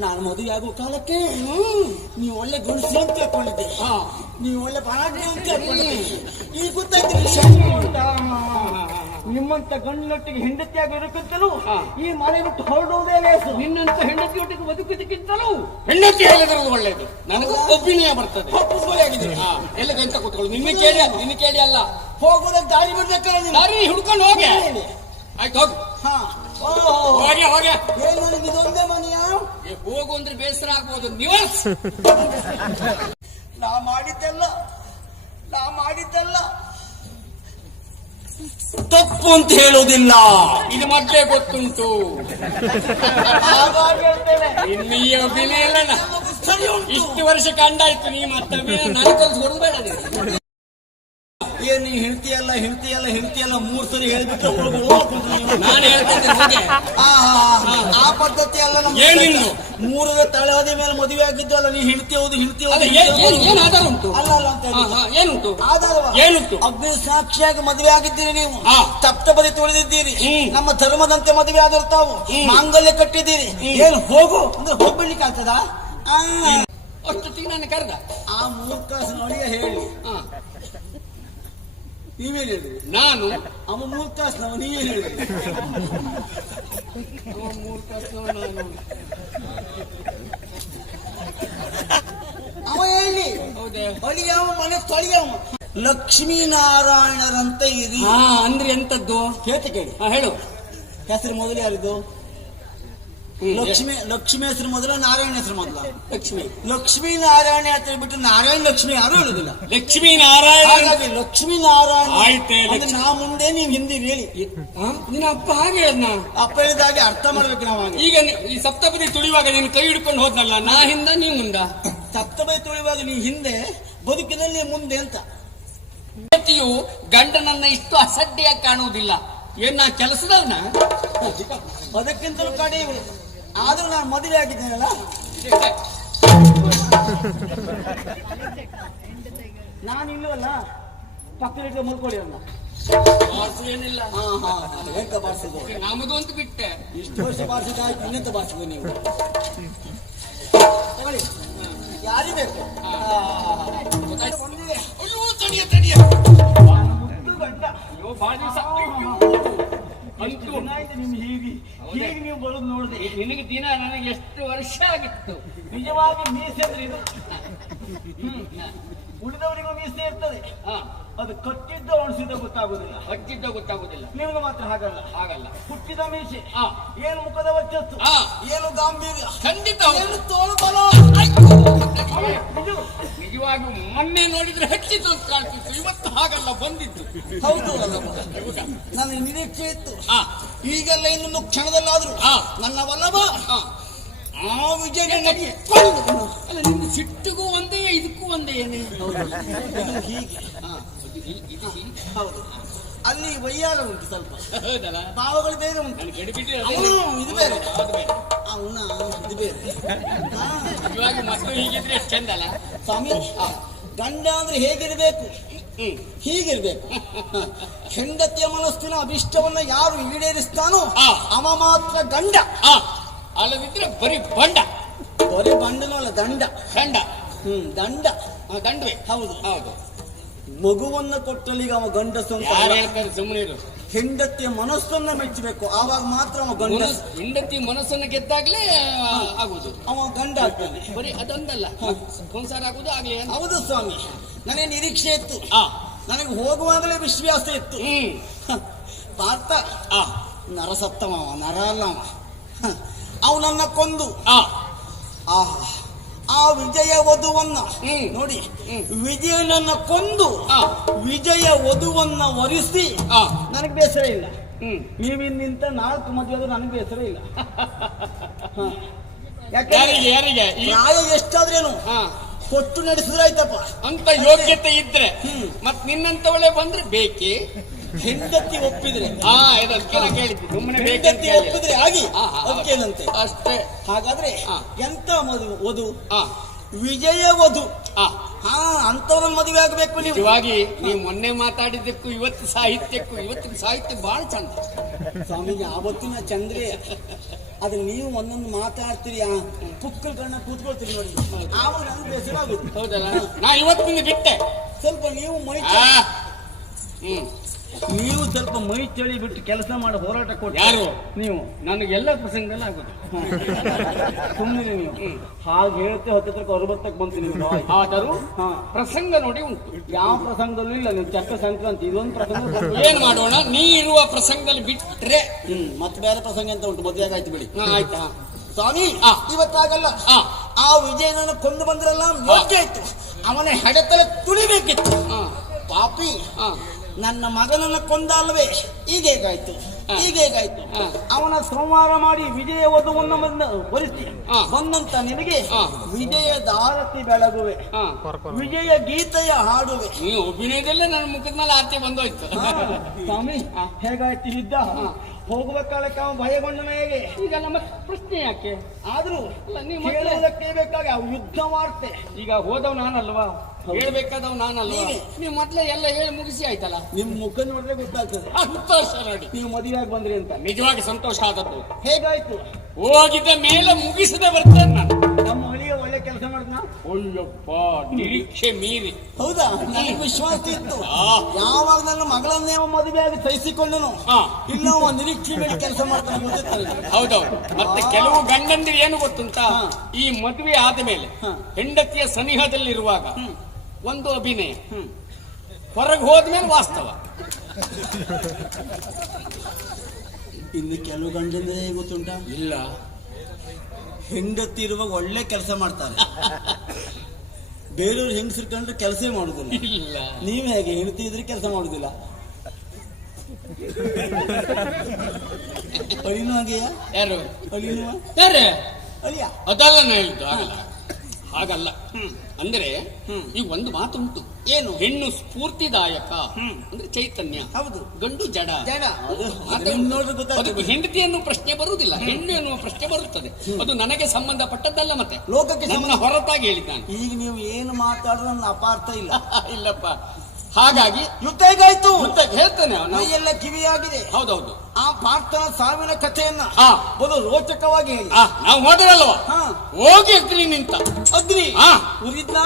ನಾನು ಮದುವೆ ಆಗುವ ಕಾಲಕ್ಕೆ ನೀವು ಒಳ್ಳೆ ಗುಣಸಿ ಅಂತ ಕೇಳ್ಕೊಂಡಿದ್ದೆ. ಹಾ. ನೀವು ಒಳ್ಳೆ ಬಾಣಿ ಅಂತ ಈ ಈಗ ಗೊತ್ತಾಯ್ತು ವಿಷಯ. ನಿಮ್ಮಂತ ಗಂಡಿನೊಟ್ಟಿಗೆ ಹೆಂಡತಿಯಾಗಿ ಇರಕ್ಕಿಂತಲೂ ಈ ಮನೆ ಬಿಟ್ಟು ಹೊರಡುವುದೇ ಲೇಸು. ನಿನ್ನಂತ ಹೆಂಡತಿಯೊಟ್ಟಿಗೆ ಬದುಕಿದ್ದಕ್ಕಿಂತಲೂ ಹೆಂಡತಿ ಹೇಳಿದ್ರದ್ದು ಒಳ್ಳೇದು. ನನಗೂ ಒಬ್ಬಿನಿಯ ಬರ್ತದೆ. ಒಪ್ಪಿಸ್ಕೊಳ್ಳಿ ಎಲ್ಲ ಗಂಟ ಕೂತ್ಕೊಳ್ಳು. ನಿನ್ನ ಕೇಳಿ ನಿನ್ನ ಕೇಳಿ ಅಲ್ಲ. ಹೋಗೋದಕ್ಕೆ ದಾರಿ ನೀನು ದಾರಿ ಹುಡ್ಕೊಂಡು ಹೋಗಿ. ಆಯ್ತು ಹೋಗು. ಹಾ. ಏನ್ ನನಗೆ ಇದೊಂದೇ ಮನೆಯ? ಏ, ಹೋಗು ಅಂದ್ರೆ ಬೇಸರ ಆಗ್ಬೋದು. ನಿವಾಸ್ ನಾ ಮಾಡಿದ್ದೆಲ್ಲ ನಾ ಮಾಡಿದ್ದೆಲ್ಲ. ತಪ್ಪು ಅಂತ ಹೇಳೋದಿಲ್ಲ ಇದು ಮತ್ತೆ ಗೊತ್ತುಂಟು. ಹಾಗಾಗಿ ಹೇಳ್ತೇನೆ. ಇನ್ನು ಈ ಅಭಿನಯ ಎಲ್ಲ ನ- ಸರಿ ಉಂಟು. ಇಷ್ಟು ವರ್ಷ ಕಂಡಾಯ್ತು ನೀ ಮತ್ತೆ ಅಭಿನಯ ನನಗೆ ಬೇಡ ನೀನು. ನೀ ಹೇಳ್ತೀಯಲ್ಲ ಹೇಳ್ತೀಯಲ್ಲ ಹೇಳ್ತೀಯಲ್ಲ ಮೂರ್ ಸರಿ ಹೇಳ್ಬಿಟ್ರೆ ನೀವು. ನಾನು. ಹೇಳ್ತೇನೆ ಆ, ಪದ್ಧತಿ ಅಲ್ಲ ನಮ್ಗೆ? ಮೂರರ ತಳಹದಿ ಮೇಲೆ ಮದುವೆ ಆಗಿದ್ದು ಅಲ್ಲ ನೀ ಹೆಂಡತಿ ಹೌದು ಹೆಂಡತಿ ಏನ್ ಆಧಾರ ಉಂಟು? ಅಲ್ಲ ಅಲ್ಲ ಅಂತ ಏನುಂಟು ಏನುಂಟು? ಅಗ್ನಿ ಸಾಕ್ಷಿಯಾಗಿ ಮದುವೆ ಆಗಿದ್ದೀರಿ ನೀವು. ತಪ್ತ ಬದಿ ತುಳಿದಿದ್ದೀರಿ. ನಮ್ಮ ಧರ್ಮದಂತೆ ಮದುವೆ ಆದರೂ ತಾವು. ಮಾಂಗಲ್ಯ ಕಟ್ಟಿದ್ದೀರಿ. ಏನು ಹೋಗು. ಅಂದ್ರೆ ಹೋಗ್ಬಿಡ್ಲಿಕ್ಕೆ ಆಗ್ತದ? ಅಷ್ಟೊತ್ತಿಗೆ ನಾನು ಕರೆದ? ಆ ಮೂರ್ಖ ನೋಡಿಯ ಹೇಳಿ. ನೀವೇನ್ ಹೇಳಿದ್ರಿ? ನಾನು ಅವ ಮೂರ್ಖಾಸನವ ನೀವೇ ಹೇಳಿದ್ರಿ? ಅವ ಹೇಳಿ. ಹೌದೇ? ಹೊಲಿಗೆ ಅವ ಮನೆ ತೊಳಿಗೆ ಅವ ಲಕ್ಷ್ಮೀನಾರಾಯಣರಂತ ಇರಿ. ಹಾ ಅಂದ್ರೆ ಎಂತದ್ದು? ಹೇಳ್ತಿ ಕೇಳಿ. ಹಾ, ಹೇಳು. ಹೆಸರು ಮೊದಲು ಯಾರಿದು? ಹ್ಮ್, ಲಕ್ಷ್ಮಿ ಲಕ್ಷ್ಮಿ ಹೆಸರು ಮೊದಲ ನಾರಾಯಣ ಹೆಸರು ಮೊದಲ. ಲಕ್ಷ್ಮಿ. ಲಕ್ಷ್ಮೀ ನಾರಾಯಣ ಅಂತ ಬಿಟ್ಟು ನಾರಾಯಣ ಲಕ್ಷ್ಮಿ ಯಾರು ಹೇಳುದಿಲ್ಲ. ಲಕ್ಷ್ಮೀ ನಾರಾಯಣ. ಹಾಗಾಗಿ ಲಕ್ಷ್ಮೀ ನಾರಾಯಣ. ಆಯ್ತೆ, ಅಂದ್ರೆ ಲಕ್ಷ್ಮಿ- ನಾ ಮುಂದೆ ನೀವ್ ಹಿಂದಿ ಹೇಳಿ? ನಿನ್ನ ಅಪ್ಪ ಹಾಗೆ ಹೇಳದ್ನ? ಅಪ್ಪ ಹೇಳಿದಾಗೆ ಅರ್ಥ ಮಾಡ್ಬೇಕು ನಾವು ಹಾಗೆ. ಈಗ ನಿ- ಈ ಸಪ್ತಪದಿ ತುಳಿಯುವಾಗ ನೀನು ಕೈ ಹಿಡ್ಕೊಂಡು ಹೋದ್ನಲ್ಲ ನಾ ಹಿಂದ ನೀ ಮುಂದ? ಸಪ್ತಪದಿ ತುಳಿಯುವಾಗ ನೀ ಹಿಂದೆ ಬದುಕಿನಲ್ಲಿ ಮುಂದೆ ಅಂತ. ಹೆಂಡತಿಯು ಗಂಡನನ್ನ ಇಷ್ಟು ಅಸಡ್ಡೆಯಾಗಿ ಕಾಣುವುದಿಲ್ಲ. ಏನ್ ನಾ ಕೆಲಸದವನ? ಅದಕ್ಕಿಂತಲೂ ಕಡೆ ಇವ್ರು. ಆದ್ರೂ ನಾನು ಮದುವೆ ಆಗಿದ್ದೇನಲ್ಲ? ನಾನು ಇಲ್ಲವಲ್ಲ? ಪಕ್ಕದಲ್ಲಿ ಮುಲ್ಕೊಳ್ಳಿ ಅಲ್ಲ ಏನಿಲ್ಲ. ಹಾ ಹಾ ಎಂತ ಬಾರಿಸಿದ್ದು ನಮ್ಮದು ಅಂತ ಬಿಟ್ಟೆ. ಇಷ್ಟು ವರ್ಷ ಬಾರಿಸಿದ ಆಯ್ತು ಇನ್ನೆಂತ ನೀವು? ತಗೊಳ್ಳಿ. ಯಾರಿಗೆ ಬೇಕು. ಅಯ್ಯೋ ತಡಿಯ ತಡಿಯ. ಅಯ್ಯೋ ದಿವಸ. ಅಂತೂ ಆಯ್ತು ನಿಮ್ ಹೀಗೆ. ಹೀಗೆ ನೀವು ಬರೋದು ನೋಡಿದೆ ನಿನಗೆ ದಿನ ನನಗೆ ಎಷ್ಟು ವರ್ಷ ಆಗಿತ್ತು? ನಿಜವಾಗಿ ಮೀಸೆ ಅಂದ್ರೆ ಇದು. ಹ್ಮ್. ಉಳಿದವರಿಗೂ ಮೀಸೆ ಇರ್ತದೆ. ಹಾ. ಅದು ಕಟ್ಟಿದ್ದ ಒಣಸಿದ ಗೊತ್ತಾಗುದಿಲ್ಲ ಹಚ್ಚಿದ್ದ ಗೊತ್ತಾಗುದಿಲ್ಲ ನಿಮ್ಗೆ ಮಾತ್ರ ಹಾಗಲ್ಲ. ಹಾಗಲ್ಲ. ಹುಟ್ಟಿದ ಮೀಸೆ. ಏನು ಮುಖದ ವರ್ಚಸ್ಸು. ಏನು ಗಾಂಭೀರ್ಯ. ಖಂಡಿತ. ಏನು ತೋಳು ಬಲ. ನಿಜವಾಗಿ ಮೊನ್ನೆ ನೋಡಿದ್ರೆ ಹೆಚ್ಚಿತ್ತು ಅಂತ ಕಾಣ್ತಿತ್ತು. ಇವತ್ತು ಹಾಗಲ್ಲ ಬಂದಿತ್ತು. ಹೌದು ನನ್ನ ನಿರೀಕ್ಷೆ ಇತ್ತು. ಹಾ ಈಗೆಲ್ಲ ಇನ್ನೊಂದು ಕ್ಷಣದಲ್ಲಾದ್ರು. ನನ್ನ ವಲ್ಲಭ ಆ. ವಿಜಯ ಅಲ್ಲ ಸಿಟ್ಟಿಗೂ ಒಂದೇ ಇದಕ್ಕೂ ಒಂದೇ ಏನೇ? ಹೀಗೆ. ಹೌದು. ಅಲ್ಲಿ ವಯ್ಯಾರ ಉಂಟು ಸ್ವಲ್ಪ. ಹೌದಲ್ಲ? ಭಾವಗಳು ಬೇರೆ ಉಂಟು. ನಾನು ಗಡಿಬಿಟ್ಟು ಅವನು ಇದು ಬೇರೆ. ಅದು ಬೇರೆ. ಅವನ ಇದು ಬೇರೆ. ಹಾ. ನಿಜವಾಗಿ ಮಕ್ಕಳು ಹೀಗಿದ್ರೆ ಎಷ್ಟು ಚಂದ ಅಲ್ಲ? ಸ್ವಾಮಿ ಗಂಡ ಅಂದ್ರೆ ಹೇಗಿರ್ಬೇಕು? ಹ್ಮ್. ಹೀಗಿರ್ಬೇಕು. ಹ. ಹೆಂಡತಿಯ ಮನಸ್ಸಿನ ಅಭಿಷ್ಟವನ್ನ ಯಾರು ಈಡೇರಿಸ್ತಾನೋ ಆ. ಅವ ಮಾತ್ರ ಗಂಡ. ಹಾ ಅಲ್ಲದಿದ್ರೆ ಬರೀ ಬಂಡ. ಬರೀ ಬಂಡನೂ ಅಲ್ಲ ದಂಡ. ಗಂಡ ಹ್ಮ್ ದಂಡ. ಆ, ದಂಡವೇ. ಹೌದು. ಹೌದು. ಮಗುವನ್ನ ಕೊಟ್ಟಲ್ಲಿಗ ಅವ ಗಂಡಸು ಅಂತ ಯಾರು ಅಲ್ಲ. ಹೇಳ್ತಾರೆ ಸುಮ್ಮನೆ ಇರು. ಹೆಂಡತಿಯ ಮನಸ್ಸನ್ನ ಮೆಚ್ಚಬೇಕು. ಆವಾಗ ಮಾತ್ರ ಅವ ಗಂಡ ಮನಸ್- ಹೆಂಡತಿ ಮನಸ್ಸನ್ನು ಗೆದ್ದಾಗ್ಲೇ ಆ, ಆಗುದು. ಅವ ಗಂಡ ಆಗ್ತಾನೆ. ಬರೀ ಅದೊಂದಲ್ಲ. ಸಂಸಾರ ಆಗುದು ಆಗ್ಲಿ ಅಂತ. ಹೌದು ಸ್ವಾಮಿ. ನನಗೆ ನಿರೀಕ್ಷೆ ಇತ್ತು. ಆ. ನನಗೆ ಹೋಗುವಾಗಲೇ ವಿಶ್ವಾಸ ಇತ್ತು. ಹ್ಮ್. ಹ. ಪಾರ್ಥ. ಆ. ನರಸತ್ತಮ ಅವ. ನರ ಅಲ್ಲ ಅವ ನನ್ನ ಕೊಂದು. ಆ. ಆ. ಆ ವಿಜಯ ವಧುವನ್ನ. ನೋಡಿ. ವಿಜಯನನ್ನ ಕೊಂದು ಆ. ವಿಜಯ ವಧುವನ್ನ ವರಿಸಿ ನನಗೆ ಬೇಸರ ಇಲ್ಲ. ಹ್ಮ್. ನೀವಿನ್ನಿಂತ ನಾಲ್ಕು ಮದುವೆ ಆದ್ರೂ ನನಗೆ ಬೇಸರ ಇಲ್ಲ. ಯಾರಿಗೆ ಎಷ್ಟಾದ್ರೇನು? ಕೊಟ್ಟು ನಡೆಸಿದ್ರೆ ಆಯ್ತಪ್ಪ. ಅಂತ ಯೋಗ್ಯತೆ ಇದ್ರೆ. ಮತ್ತೆ ಮತ್ ನಿನ್ನಂತವಳೆ ಬಂದ್ರೆ ಬೇಕೇ? ಹೆಂಡತಿ ಒಪ್ಪಿದ್ರೆ? ಹೆಂಡತಿ. ಒಪ್ಪಿದ್ರೆ ಆಗಿ ಅದಕ್ಕೇನಂತೆ? ಅಷ್ಟೇ. ಹಾಗಾದ್ರೆ. ಎಂತ ಮದುವೆ ವಧು? ವಿಜಯ ವಧು. ಆ. ಹಾ ಅಂತವ್ರನ್ನ ಮದುವೆ ಆಗ್ಬೇಕು ನೀವು. ನಿಜವಾಗಿ ನೀವು ಮೊನ್ನೆ ಮಾತಾಡಿದ್ದಕ್ಕೂ ಇವತ್ತು ಸಾಹಿತ್ಯಕ್ಕೂ ಇವತ್ತಿನ ಸಾಹಿತ್ಯ ಬಹಳ ಚಂದ. ಸ್ವಾಮೀಜಿ ಆವತ್ತಿನ ಚಂದ್ರೆ. ಅದು ನೀವು ಒಂದೊಂದು ಮಾತಾಡ್ತೀರಿ ಆ ಪುಕ್ಕಲ್ ಕಣ್ಣ ಕೂತ್ಕೊಳ್ತೀರಿ ನೋಡಿ. ಆವಾಗ ನನಗೆ ಬೇಸರ ಆಗುತ್ತೆ ಹೌದಲ್ಲ? ನಾ ಇವತ್ತಿನ ಬಿಟ್ಟೆ. ಸ್ವಲ್ಪ ನೀವು ಮೈ ಹ್ಮ್. ನೀವು ಸ್ವಲ್ಪ ಮೈ ಚಳಿ ಬಿಟ್ಟು ಕೆಲಸ ಮಾಡಿ ಹೋರಾಟ ಕೊಟ್ಟು ಯಾರು? ನೀವು. ನನಗೆಲ್ಲ ಪ್ರಸಂಗದಲ್ಲಿ ಆಗುತ್ತೆ ಸುಮ್ಮನೆ ನೀವು. ಹಾಗೆ ಹೇಳ್ತೆ ಹತ್ತತ್ರಕ್ಕೆ ಅರವತ್ತಕ್ಕೆ ಬಂತು ನೀವು. ಆದರೂ ಪ್ರಸಂಗ ನೋಡಿ ಉಂಟು. ಯಾವ ಪ್ರಸಂಗದಲ್ಲೂ ಇಲ್ಲ ನೀವು ಚಕ್ಕ ಸಂಕ್ರಾಂತಿ ಇದೊಂದು ಪ್ರಸಂಗ. ಏನ್ ಮಾಡೋಣ? ನೀ ಇರುವ ಪ್ರಸಂಗದಲ್ಲಿ ಬಿಟ್ರೆ. ಹ್ಮ್ ಮತ್ತೆ ಬೇರೆ ಪ್ರಸಂಗ ಅಂತ ಉಂಟು? ಮದುವೆ ಆಯ್ತು ಬಿಡಿ. ಆಯ್ತಾ. ಸ್ವಾಮಿ. ಇವತ್ತಾಗಲ್ಲ. ಆ. ವಿಜಯನನ್ನು ಕೊಂದು ಬಂದ್ರಲ್ಲ ಯೋಗ್ಯ ಇತ್ತು. ಅವನ ಹೆಡೆತಲ ತುಳಿಬೇಕಿತ್ತು. ಹಾ, ಪಾಪಿ. ಹಾ. ನನ್ನ ಮಗನನ್ನ ಕೊಂದ ಅಲ್ವೇ ಈಗೇಗಾಯ್ತು ಈಗ ಈಗೇಗಾಯ್ತು ಹಾ. ಅವನ ಸಂಹಾರ ಮಾಡಿ ವಿಜಯ ವಧುವನ್ನು ಬರಿಸಿ ಬಂದಂತ ನಿನಗೆ ವಿಜಯ ದಾರತಿ ಬೆಳಗುವೆ. ವಿಜಯ ಗೀತೆಯ ಹಾಡುವೆ. ಈ ಅಭಿನಯದಲ್ಲೇ ನನ್ನ ಮುಖದ ಮೇಲೆ ಆರ್ತಿ ಬಂದೋಯ್ತು. ಸ್ವಾಮಿ ಹೇಗಾಯ್ತು ಇದ್ದ ಕಾಲಕ್ಕೆ ಅವ ಭಯಗೊಂಡ ಹೇಗೆ? ಈಗ ನಮ್ಮ ಪ್ರಶ್ನೆ ಯಾಕೆ? ಆದ್ರೂ ಬೇಕಾಗಿ ಅವು ಯುದ್ಧ ಮಾಡ್ತೆ ಈಗ ಹೋದವ್ ನಾನಲ್ವಾ? ಹೇಳ್ಬೇಕಾದವ್ ನಾನಲ್ಲ ನೀವೇ. ಮೊದ್ಲೇ ಎಲ್ಲ ಹೇಳಿ ಮುಗಿಸಿ ಆಯ್ತಲ್ಲ? ನಿಮ್ ಮುಖ ನೋಡಿದ್ರೆ ಗೊತ್ತಾಗ್ತದೆ. ಸಂತೋಷ ನೋಡಿ. ನೀವು ಮದುವೆಯಾಗಿ ಬಂದ್ರಿ ಅಂತ. ನಿಜವಾಗಿ ಸಂತೋಷ ಆದದ್ದು. ಹೇಗಾಯ್ತು? ಹೋಗಿದ ಮೇಲೆ ಮುಗಿಸದೆ ಬರ್ತೇನೆ ನಾನು. ನಮ್ಮ ಹಳಿಯ ಒಳ್ಳೆ ಕೆಲಸ ಮಾಡಿದ್ನ? ಒಳ್ಳಪ್ಪ ನಿರೀಕ್ಷೆ ಮೀರಿ. ಹೌದಾ? ನನಗೆ ವಿಶ್ವಾಸ ಇತ್ತು. ಆ. ಯಾವಾಗ ನನ್ನ ಮಗಳನ್ನೇ ಮದುವೆಯಾಗಿ ಸಹಿಸಿಕೊಂಡನು. ಇಲ್ಲ ಅವ ನಿರೀಕ್ಷೆ ಮೇಲೆ ಕೆಲಸ ಮಾಡ್ತಾನೆ. ಹೌದೌದು. ಮತ್ತೆ ಕೆಲವು ಗಂಡಂದಿರು ಏನು ಗೊತ್ತುಂಟ. ಈ ಮದುವೆ ಆದ ಮೇಲೆ. ಹೆಂಡತಿಯ ಸನಿಹದಲ್ಲಿರುವಾಗ. ಒಂದು ಅಭಿನಯ. ಹೊರಗೆ ಹೋದ್ಮೇಲೆ ವಾಸ್ತವ. ಇನ್ನು ಕೆಲವು ಗಂಡಂದ್ರೆ ಗೊತ್ತುಂಟ? ಇಲ್ಲ. ಹೆಂಡತಿ ಇರುವಾಗ ಒಳ್ಳೆ ಕೆಲಸ ಮಾಡ್ತಾರೆ. ಬೇರೆಯವ್ರು ಹೆಂಗಸರು ಕಂಡ್ರೆ ಕೆಲಸ ಮಾಡುದಿಲ್ಲ. ಇಲ್ಲ. ನೀವ್ ಹೇಗೆ? ಹೆಂಡತಿ ಇದ್ರೆ ಕೆಲಸ ಮಾಡುದಿಲ್ಲ. ಅಳಿನೂ ಹಾಗೆಯಾ? ಯಾರು? ಅಳಿನೂ ಯಾರೇ? ಅಳಿಯ ಅದಲ್ಲ ನಾ ಹೇಳ್ತು ಆಗಲ್ಲ ಹಾಗಲ್ಲ. ಅಂದ್ರೆ ಈ ಒಂದು ಮಾತುಂಟು. ಏನು? ಹೆಣ್ಣು ಸ್ಫೂರ್ತಿದಾಯಕ. ಅಂದ್ರೆ ಚೈತನ್ಯ. ಹೌದು. ಗಂಡು ಜಡ. ಜಡ. ಹೆಂಡತಿ ಅನ್ನೋ ಪ್ರಶ್ನೆ ಬರುವುದಿಲ್ಲ. ಹೆಣ್ಣು ಎನ್ನುವ ಪ್ರಶ್ನೆ ಬರುತ್ತದೆ. ಅದು ನನಗೆ ಸಂಬಂಧಪಟ್ಟದ್ದಲ್ಲ ಮತ್ತೆ. ಲೋಕಕ್ಕೆ ನನ್ನ ಹೊರತಾಗಿ ಹೇಳಿದ್ದಾನೆ. ಈಗ ನೀವು ಏನು ಮಾತಾಡಿದ್ರೆ ನನ್ನ ಅಪಾರ್ಥ ಇಲ್ಲ. ಇಲ್ಲಪ್ಪ. ಹಾಗಾಗಿ ಯುದ್ಧ ಹೇಗಾಯ್ತು ಅಂತ ಹೇಳ್ತಾನೆ ಎಲ್ಲ ಕಿವಿಯಾಗಿದೆ. ಹೌದೌದು. ಆ ಪಾರ್ಥನ ಸಾವಿನ ಕಥೆಯನ್ನ ಹಾ. ಬಲು ರೋಚಕವಾಗಿ ನಾವು ಹೋದರಲ್ವಾ ಹಾ. ಹೋಗಿ ಅಗ್ನಿ ನಿಂತ. ಅಗ್ನಿ? ಹಾ. ಉರಿದ್ನ?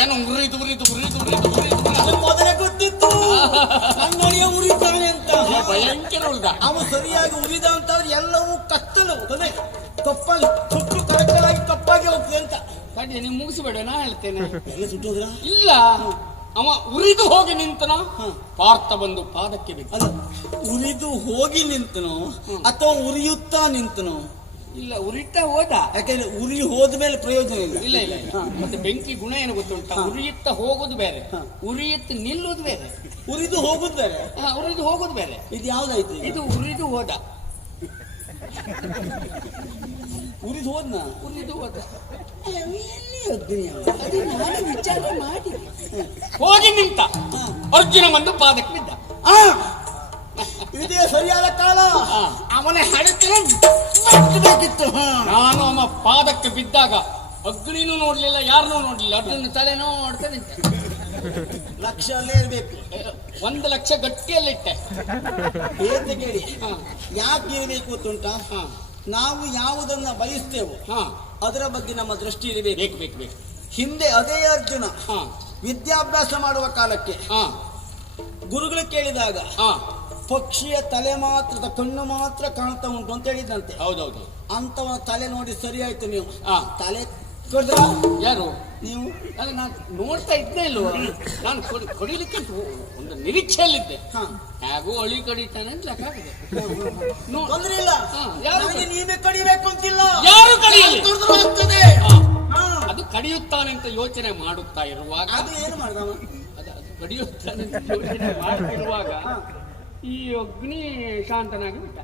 ಏನು ಉರಿದು ಉರಿದು ಉರಿದು ಉರಿದು ಮೊದಲೇ ಗೊತ್ತಿತ್ತು. ಅಂಗಡಿಯ ಉರಿತಾನೆ ಅಂತ. ಭಯಂಕರ ಉಳಿದ ಅವನು ಸರಿಯಾಗಿ ಉರಿದ ಅಂತಂದ್ರೆ ಎಲ್ಲವೂ ಕತ್ತಲು ಕೊನೆ ಕಪ್ಪಲ್ಲಿ ಸುಟ್ಟು ಕರೆಕ್ಟಾಗಿ ತಪ್ಪಾಗಿ ಹೋಗ್ತದೆ ಅಂತ. ಕಡಿ ನೀವು ಮುಗಿಸ್ಬೇಡ ನಾ ಹೇಳ್ತೇನೆ. ಎಲ್ಲ ಸುಟ್ಟೋದ್ರ? ಇಲ್ಲ. ಅವ ಉರಿದು ಹೋಗಿ ನಿಂತನ. ಪಾರ್ಥ ಬಂದು ಪಾದಕ್ಕೆ ಬಿದ್ದ. ಉರಿದು ಹೋಗಿ ನಿಂತನೋ? ಅಥವಾ ಉರಿಯುತ್ತಾ ನಿಂತನು? ಇಲ್ಲ ಉರಿತಾ ಹೋದ. ಯಾಕಂದ್ರೆ ಉರಿ ಹೋದ ಮೇಲೆ ಪ್ರಯೋಜನ ಇಲ್ಲ. ಇಲ್ಲ ಇಲ್ಲ. ಮತ್ತೆ ಬೆಂಕಿ ಗುಣ ಏನು ಗೊತ್ತುಂಟ? ಉರಿಯುತ್ತಾ ಹೋಗೋದು ಬೇರೆ. ಉರಿಯುತ್ತ ನಿಲ್ಲುದು ಬೇರೆ. ಉರಿದು ಹೋಗುದು ಬೇರೆ. ಉರಿದು ಹೋಗೋದು ಬೇರೆ. ಇದು ಯಾವ್ದಾಯ್ತು? ಇದು ಉರಿದು ಹೋದ. ಉರಿದು ಹೋದ್ನ? ಉರಿದು ಹೋದ. ವಿಚಾರ ಮಾಡಿ ಹೋಗಿ ನಿಂತ. ಅರ್ಜುನ ಬಂದು ಪಾದಕ್ಕೆ ಬಿದ್ದ ಆ! ಇದೇ ಸರಿಯಾದ ಕಾಲ. ಅವನ ಹಡತನ. ನಾನು ಅವನ ಪಾದಕ್ಕೆ ಬಿದ್ದಾಗ ಅಗ್ನಿನೂ ನೋಡ್ಲಿಲ್ಲ ಯಾರನ್ನೂ ನೋಡ್ಲಿಲ್ಲ ಅರ್ಜುನ ತಲೆ ನೋಡ್ತಾ ನಿಂತ ಲಕ್ಷ ಅಲ್ಲೇ ಇರ್ಬೇಕು ಒಂದು ಲಕ್ಷ ಗಟ್ಟಿಯಲ್ಲಿಟ್ಟೆ ಕೇಳಿ. ಯಾಕೆ ಇರಬೇಕು ಗೊತ್ತುಂಟ ಹಾ ನಾವು ಯಾವುದನ್ನ ಬಯಸ್ತೇವೋ ಹಾ. ಅದರ ಬಗ್ಗೆ ನಮ್ಮ ದೃಷ್ಟಿ ಇರಬೇಕು. ಬೇಕು ಬೇಕು ಬೇಕು. ಹಿಂದೆ ಅದೇ ಅರ್ಜುನ ಹಾ. ವಿದ್ಯಾಭ್ಯಾಸ ಮಾಡುವ ಕಾಲಕ್ಕೆ ಹಾ. ಗುರುಗಳು ಕೇಳಿದಾಗ ಹಾ. ಪಕ್ಷಿಯ ತಲೆ ಮಾತ್ರ ಕಣ್ಣು ಮಾತ್ರ ಕಾಣ್ತಾ ಉಂಟು ಅಂತ ಹೇಳಿದಂತೆ ಹೌದೌದು. ಅಂತವನ ತಲೆ ನೋಡಿ ಸರಿ ಆಯ್ತು ನೀವು. ಹಾ. ತಲೆ ಯಾರು? ನೀವು? ನಾನು ನೋಡ್ತಾ ಇದ್ದೆ ಇಲ್ವ? ನಾನು ಕೊಡಿ ಕೊಡಿಲಿಕ್ಕೆ ಒಂದು ನಿರೀಕ್ಷೆಯಲ್ಲಿದ್ದೆ. ಹೇಗೂ ಅಳಿ ಕಡಿತಾನೆ ಅಂತ ಲೆಕ್ಕ ಆಗಿದೆ. ತೊಂದ್ರೆ ಇಲ್ಲ. ಯಾರು ನೀವೇ ಕಡಿಬೇಕು ಅಂತಿಲ್ಲ. ಯಾರು. ಅದು ಕಡಿಯುತ್ತಾನೆ ಅಂತ ಯೋಚನೆ ಮಾಡುತ್ತಾ ಇರುವಾಗ ಅದು ಏನು ಅದು ಕಡಿಯುತ್ತಾನೆ ಅಂತ ಯೋಚನೆ ಮಾಡ್ತಿರುವಾಗ ಹಾ. ಈ ಅಗ್ನಿ ಶಾಂತನಾಗಿ ಬಿಟ್ಟ.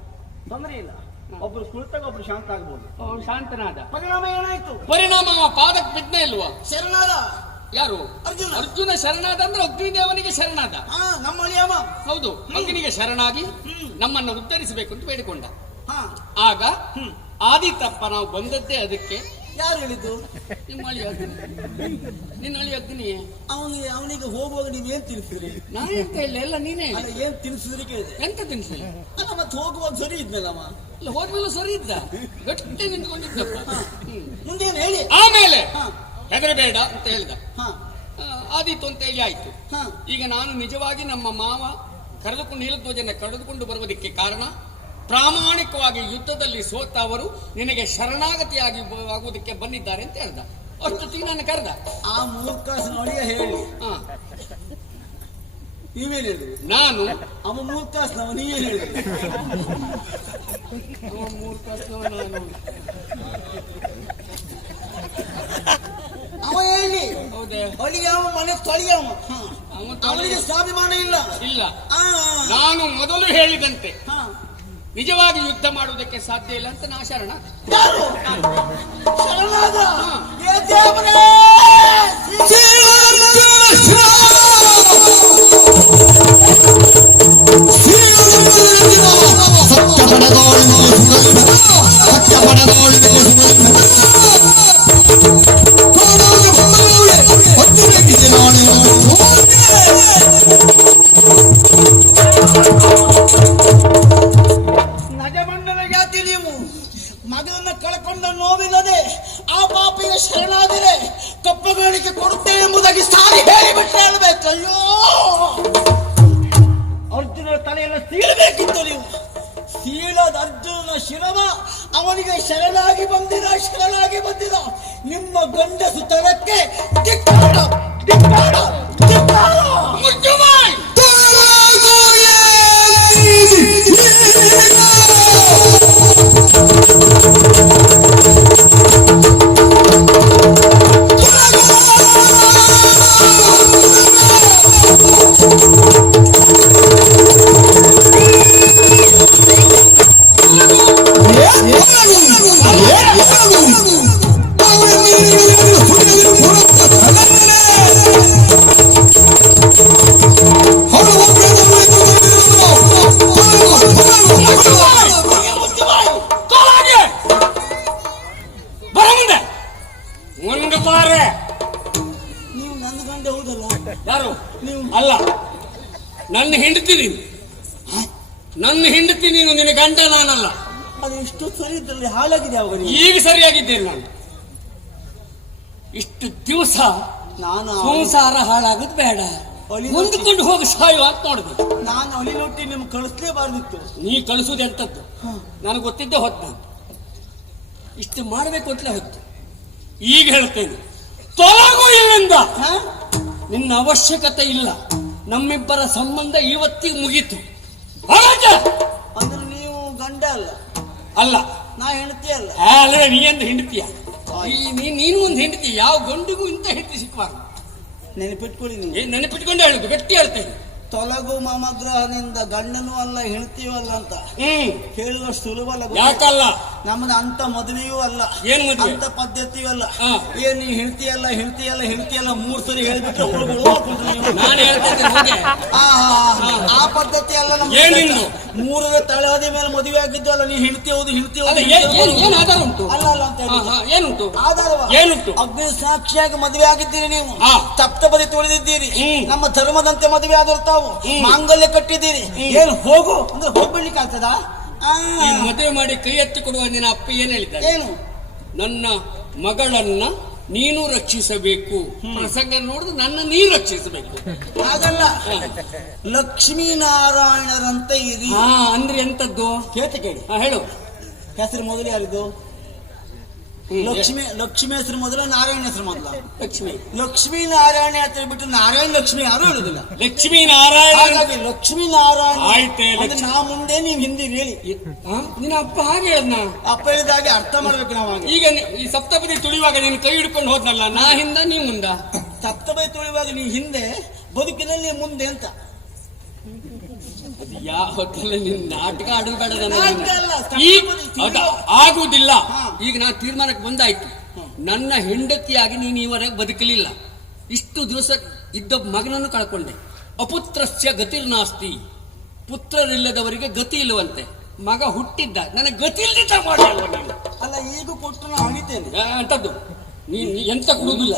ತೊಂದ್ರೆ ಇಲ್ಲ. ಒಬ್ರು ಕುಳಿತಾಗ ಒಬ್ರು ಶಾಂತ ಆಗ್ಬೋದು ಅವನು ಶಾಂತನಾದ. ಪರಿಣಾಮ ಏನಾಯ್ತು? ಪರಿಣಾಮ ಅವ ಪಾದಕ್ಕೆ ಇಲ್ವಾ? ಶರಣಾದ. ಯಾರು? ಅರ್ಜುನ. ಅರ್ಜುನ ಶರಣಾದ ಅಂದ್ರೆ ಅಗ್ನಿದೇವನಿಗೆ ಶರಣಾದ. ಹಾ ನಮ್ಮ ಅಳಿಯವ ಹೌದು ಅಗ್ನಿಗೆ ಶರಣಾಗಿ ಹ್ಮ್. ನಮ್ಮನ್ನು ಉದ್ಧರಿಸಬೇಕು ಅಂತ ಬೇಡಿಕೊಂಡ. ಹಾ. ಆಗ ಆದಿತಪ್ಪ ನಾವು ಬಂದದ್ದೇ ಅದಕ್ಕೆ ಯಾರು ಹೇಳಿದ್ದು? ನಿಮ್ಮ ಅಳಿ ಅಗ್ನಿ. ನಿನ್ನ ಅಳಿ ಅಗ್ನಿ. ಅವನಿಗೆ ಅವನಿಗೆ ಹೋಗುವಾಗ ನೀವ್ ಏನ್ ತಿನ್ಸಿದ್ರಿ ನಾನು ಎಂತ ಇಲ್ಲ ಎಲ್ಲ ನೀನೇ ಅಲ್ಲ ಏನ್ ತಿನ್ಸಿದ್ರಿ ಕೇಳಿದೆ. ಎಂತ ತಿನ್ಸಿಲ್ಲ ಅಲ್ಲ ಮತ್ತೆ ಹೋಗುವಾಗ ಸರಿ ಇದ್ಮೇಲಮ್ಮ ಇಲ್ಲ ಹೋದ್ಮೇಲೆ ಸರಿ ಇದ್ದ. ಗಟ್ಟಿ ನಿಂತ್ಕೊಂಡಿದ್ದಪ್ಪ. ಮುಂದೇನು ಹೇಳಿ? ಆಮೇಲೆ ಹೆದರಬೇಡ ಅಂತ ಹೇಳಿದ. ಆದೀತು ಅಂತ ಹೇಳಿ ಆಯ್ತು. ಈಗ ನಾನು ನಿಜವಾಗಿ ನಮ್ಮ ಮಾವ ಕರೆದುಕೊಂಡು ನೀಲಧ್ವಜನ ಕರೆದುಕೊಂಡು ಬರುವುದಕ್ಕೆ ಕಾರಣ ಪ್ರಾಮಾಣಿಕವಾಗಿ ಯುದ್ಧದಲ್ಲಿ ಸೋತ ಅವರು ನಿನಗೆ ಶರಣಾಗತಿಯಾಗಿ ಆಗುವುದಕ್ಕೆ ಬಂದಿದ್ದಾರೆ ಅಂತ ಹೇಳ್ದ. ಅಷ್ಟೊತ್ತಿಗೆ ನಾನು ಕರೆದ. ಆ ಮೂಲಕ ನೋಡಿಯ ಹೇಳಿ. ಹಾ. ನೀವೇನ್ ಹೇಳಿದ್ರಿ? ನಾನು ಅವ ಮೂರ್ಖಾಸ್ ನಾವು ನೀವೇನ್ ಹೇಳಿದ್ರಿ? ಅವ ಮೂರ್ಖತ್ವ ನಾನು. ಅವ ಹೇಳಿ. ಹೌದೇ? ಅವಳಿಗೆ ಅವ ಮನೆ ತೊಳಿಗೆ ಅವ. ಅವನಿಗೆ ತೊಳೆಯ- ಸ್ವಾಭಿಮಾನ ಇಲ್ಲ. ಇಲ್ಲ. ಆ, ನಾನು ಮೊದಲು ಹೇಳಿದಂತೆ. ಹಾ. ನಿಜವಾಗಿ ಯುದ್ಧ ಮಾಡುವುದಕ್ಕೆ ಸಾಧ್ಯ ಇಲ್ಲ ಅಂತ ನಾ ಶರಣ? ಶರಣಾದ. ಹೌದಲ್ಲ ಯಾರು? ನೀವು? ಅಲ್ಲ. ನನ್ನ ಹೆಂಡತಿ ನೀನು. ನನ್ನ ಹೆಂಡತಿ ನೀನು ನಿನ್ನ ಗಂಡ ನಾನಲ್ಲ. ಅದು ಇಷ್ಟು ಸರಿ ಇದ್ರಲ್ಲಿ ಹಾಳಾಗಿದೆ ಅವಾಗ ನೀವು ಈಗ ಸರಿಯಾಗಿದ್ದೇನೆ ನಾನು. ಇಷ್ಟು ದಿವಸ ನಾನು? ಸಂಸಾರ ಹಾಳಾಗೋದು ಬೇಡ. ಒಲಿ- ಹೊಂದಿಕೊಂಡು ಹೋಗಿ ಸಾಯುವ ಅಂತ ನೋಡಿದೆ ನಾನು ಅಳಿಲೊಟ್ಟಿ ನಿಮ್ಗೆ ಕಳಿಸ್ಲೇಬಾರ್ದಿತ್ತು. ನೀ ಕಳಿಸೋದು ಎಂತದ್ದು ನನಗೆ ಗೊತ್ತಿದ್ದೆ ಹೊತ್ತು ನಾನು. ಇಷ್ಟು ಮಾಡಬೇಕು ಅಂತಲೇ ಹೊತ್ತು. ಈಗ ಹೇಳ್ತೇನೆ. ತೊಲಗು ಇಲ್ಲಿಂದ. ಹಾ? ನಿನ್ನ ಅವಶ್ಯಕತೆ ಇಲ್ಲ. ನಮ್ಮಿಬ್ಬರ ಸಂಬಂಧ ಇವತ್ತಿಗೆ ಮುಗೀತು! ಅಂದ್ರೆ ನೀವು ಗಂಡ ಅಲ್ಲ? ಅಲ್ಲ. ನಾ ಹೆಂಡತಿ ಅಲ್ಲ? ನೀ ಎಂದು ಹೆಂಡತಿಯ? ನೀನು ಒಂದು ಹೆಂಡತಿ ಯಾವ ಗಂಡಿಗೂ ಇಂತ ಹೆಂಡತಿ ಸಿಕ್ಕಬಾರ್ದು ನೆನಪಿಟ್ಕೊಳ್ಳಿ ನೀವು ನೆನಪಿಟ್ಕೊಂಡು ಹೇಳುದು ಗಟ್ಟಿ ಹೇಳ್ತೇನೆ. ತೊಲಗು ಮಮಗ್ರಹದಿಂದ ಗಂಡನೂ ಅಲ್ಲ ಅಲ್ಲ ಅಂತ ಕೇಳುವಷ್ಟು ಸುಲಭ ಅಲ್ಲ ನಮ್ದು ಅಂತ ಮದುವೆಯೂ ಅಲ್ಲ? ಅಂತ ಪದ್ಧತಿಯೂ ಅಲ್ಲ. ಏನ್ ನೀವು ಅಲ್ಲ ಹೆಂಡತಿ ಅಲ್ಲ ಮೂರ್ ಸರಿ ಹೇಳ್ಬಿಟ್ಟು ಆ, ಪದ್ಧತಿ ಅಲ್ಲ ನಮ್ಗೆ? ಮೂರರ ತಳಹದಿ ಮೇಲೆ ಮದುವೆ ಆಗಿದ್ದು ಅಲ್ಲ ನೀವು ಹೆಂಡತಿ ಹೌದು ಹೆಂಡತಿ ಅಲ್ಲ ಹೌದು ಏನ್ ಏನ್ ಏನ್ ಆಧಾರ ಉಂಟು? ಅಲ್ಲ ಅಲ್ಲ ಅಂತ ಹಾ, ಏನುಂಟು ಆಧಾರವ? ಏನುಂಟು? ಅಗ್ನಿ ಸಾಕ್ಷಿಯಾಗಿ ಮದುವೆ ಆಗಿದ್ದೀರಿ ನೀವು. ತಪ್ತ ಬದಿ ತುಳಿದಿದ್ದೀರಿ ಹ್ಮ್. ನಮ್ಮ ಧರ್ಮದಂತೆ ಮದುವೆ ಆದರು ತಾವು ಹ್ಮ್. ಮಾಂಗಲ್ಯ ಕಟ್ಟಿದ್ದೀರಿ. ಏನು ಹೋಗು. ಅಂದ್ರೆ ಹೋಗ್ಬಿಡ್ಲಿಕ್ಕೆ ಆಗ್ತದ? ಆ, ಈ ಮದುವೆ ಮಾಡಿ ಕೈ ಎತ್ತಿ ಕೊಡುವ ನಿನ್ನ ಅಪ್ಪ ಏನ್ ಹೇಳಿದ್ದಾರೆ ಏನು? ನನ್ನ ಮಗಳನ್ನ ನೀನು ರಕ್ಷಿಸಬೇಕು. ಪ್ರಸಂಗ ನೋಡಿದ್ರೆ ನನ್ನ ನೀ ರಕ್ಷಿಸಬೇಕು. ಹಾಗಲ್ಲ. ಲಕ್ಷ್ಮೀನಾರಾಯಣರಂತೆ ಇರಿ. ಹಾ ಅಂದ್ರೆ ಎಂತದ್ದು? ಕೇಳ್ತೆ ಕೇಳಿ. ಹಾ, ಹೇಳು. ಹೆಸರು ಮೊದಲು ಯಾರಿದ್ದು ಲಕ್ಷ್ಮಿ ಲಕ್ಷ್ಮಿ ಹೆಸರು ಮೊದಲ ನಾರಾಯಣ ಹೆಸರು ಮೊದಲ. ಲಕ್ಷ್ಮಿ. ಲಕ್ಷ್ಮೀ ನಾರಾಯಣ ಅಂತ ಬಿಟ್ಟು ನಾರಾಯಣ ಲಕ್ಷ್ಮಿ ಯಾರು ಹೇಳುದಿಲ್ಲ. ಲಕ್ಷ್ಮೀ ನಾರಾಯಣ. ಹಾಗಾಗಿ ಲಕ್ಷ್ಮೀ ನಾರಾಯಣ ಆಯ್ತೆ, ಲಕ್ಷ್ಮಿ- ನಾ ಮುಂದೆ ನೀವು ಹಿಂದಿ ಹೇಳಿ. ನಿನ್ನ ಅಪ್ಪ ಹಾಗೆ ಹೇಳದ್ನ? ಅಪ್ಪ ಹೇಳಿದಾಗೆ ಅರ್ಥ ಮಾಡ್ಬೇಕು ನಾವು ಹಾಗೆ. ಈಗ ನಿ- ಈ ಸಪ್ತಪದಿ ತುಳಿಯುವಾಗ ನೀನು ಕೈ ಹಿಡ್ಕೊಂಡು ಹೋದ್ನಲ್ಲ ನಾ ಹಿಂದ ನೀ ಮುಂದ? ಸಪ್ತಪದಿ ತುಳಿಯುವಾಗ ನೀವು ಹಿಂದೆ ಬದುಕಿನಲ್ಲಿ ಮುಂದೆ ಅಂತ. ಅದು ಯಾವ ಹೊತ್ತಲ್ಲಿ ನೀನು ನಾಟಕ ಆಡಬೇಡ ಬೇಡ ನನಗೆ. ನಾಟಕ ಅಲ್ಲ. ಈ ಅದು ಹಾ. ಈಗ ನಾನು ತೀರ್ಮಾನಕ್ಕೆ ಬಂದಾಯ್ತು. ನನ್ನ ಹೆಂಡತಿಯಾಗಿ ನೀನು ಇವರೆಗೆ ಬದುಕಲಿಲ್ಲ. ಇಷ್ಟು ದಿವಸ ಇದ್ದ ಮಗನನ್ನು ಕಳ್ಕೊಂಡೆ. ಅಪುತ್ರಸ್ಯ ಗತಿರ್ನಾಸ್ತಿ ಪುತ್ರರಿಲ್ಲದವರಿಗೆ ಗತಿ ಇಲ್ಲವಂತೆ. ಮಗ ಹುಟ್ಟಿದ್ದ. ನನಗೆ ಮಾಡಲ್ಲ ನೀನು? ಅಲ್ಲ ಈಗ ಕೊಟ್ಟು ನಾನು ಹಣಿತೇನೆ ಅಂತದ್ದು ನೀ ಎಂತ ಕೊಡುದಿಲ್ಲ.